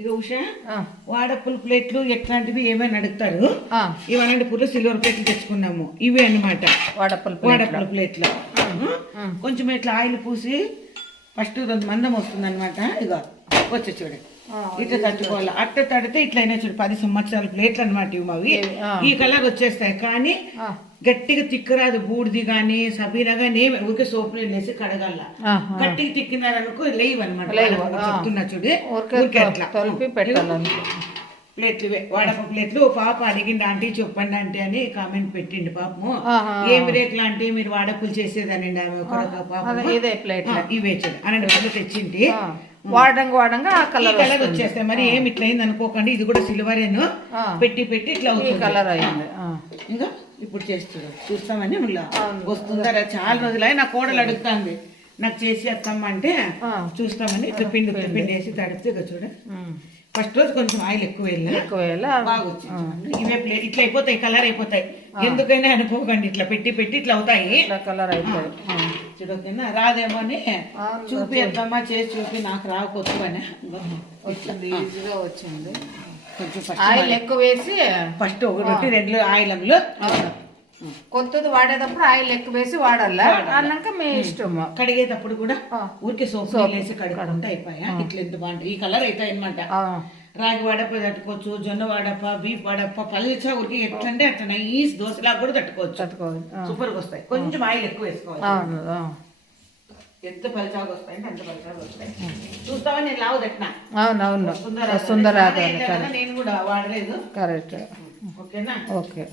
ఇక ఉషా వాడప్పుల ప్లేట్లు ఎట్లాంటివి ఏమైనా అడుగుతారు. ఈ అనంతపూర్లో సిల్వర్ ప్లేట్లు తెచ్చుకున్నాము. ఇవే అన్నమాట వాడప్పుల ప్లేట్లు. కొంచెం ఇట్లా ఆయిల్ పూసి ఫస్ట్ మందం వస్తుంది అనమాట. ఇక వచ్చే చూడు ఇట్లా తట్టుకోవాలి. అట్ట తడితే ఇట్లయినా చూడు 10 సంవత్సరాల ప్లేట్లు అనమాట. ఇవి అవి ఈ కలర్ వచ్చేస్తాయి, కానీ గట్టిగా తిక్కరాదు. బూడిది గానీ సబీనా గానీ ఊరికే సోప్ నీళ్ళు వేసి కడగల. గట్టిగా తిక్కినారనుకో లేవు అనమాట. చెప్తున్నా చూడు ఊరికే అట్లా ప్లేట్లు వాడప ప్లేట్లు. పాప అడిగిండి ఆంటీ చెప్పండి ఆంటీ అని కామెంట్ పెట్టిండు పాపము. ఏమి రేట్లు అంటే మీరు వాడప్పులు చేసేదానండి ఆమె పాప. ఇవే చూడు అనంతపూర్లో తెచ్చింది. వాడంగా ఆ కలర్ వచ్చేస్తాయి. మరి ఏమి ఇట్లా అయింది అనుకోకండి, ఇది కూడా సిల్వరేను. పెట్టి ఇట్లా కలర్ అయింది. ఇంకా ఇప్పుడు చేస్తున్నా చూస్తామని వస్తుందా. చాలా రోజులు నా కోడలు అడుగుతుంది నాకు చేసి వస్తామా అంటే చూస్తామని ఇట్లా పిండి వేసి తడిపితే ఇక చూడ. ఫస్ట్ రోజు కొంచెం ఆయిల్ ఎక్కువ వేయాలి, బాగా వచ్చింది. ఇవే ప్లేట్ ఇట్లా అయిపోతాయి, కలర్ అయిపోతాయి. ఎందుకైనా అనుకోకండి, ఇట్లా పెట్టి ఇట్లా అవుతాయి, కలర్ అయిపోతాయి. చూడకేనా రాదేమో అని చూపిద్దామా, చేసి చూపి నాకు రాకపోతుందని వచ్చింది. ఈజీగా వచ్చింది. కొంచెం ఆయిల్ ఎక్కువ వేసి ఫస్ట్ 1-2 ఆయిల్ కొత్తది వాడేటప్పుడు ఆయిల్ ఎక్కువ వేసి వాడాలా. అన్నాక మీ ఇష్టం. కడిగేటప్పుడు కూడా ఊరికే సోప్ వేసి కడుక్కుంటే అయిపోయా. ఇట్లా ఎంత బాగుంటాయి, ఈ కలర్ అవుతాయి అనమాట. రాగి వాడప్ప తట్టుకోవచ్చు, జొన్న వాడప్ప, బీఫ్ వాడప్ప, పల్లిచా ఊరికి ఎట్లంటే అట్లా ఈ దోశలాగా కూడా తట్టుకోవచ్చు. సూపర్గా వస్తాయి. కొంచెం ఆయిల్ ఎక్కువ వేసుకోవాలి. ఎంత పలిచాగా వస్తాయంటే అంత పలిచాగా వస్తాయి. చూస్తావని నేను లావు తట్టినా. అవునవును వస్తుందా నేను కూడా వాడలేదు. కరెక్ట్. ఓకేనా? ఓకే.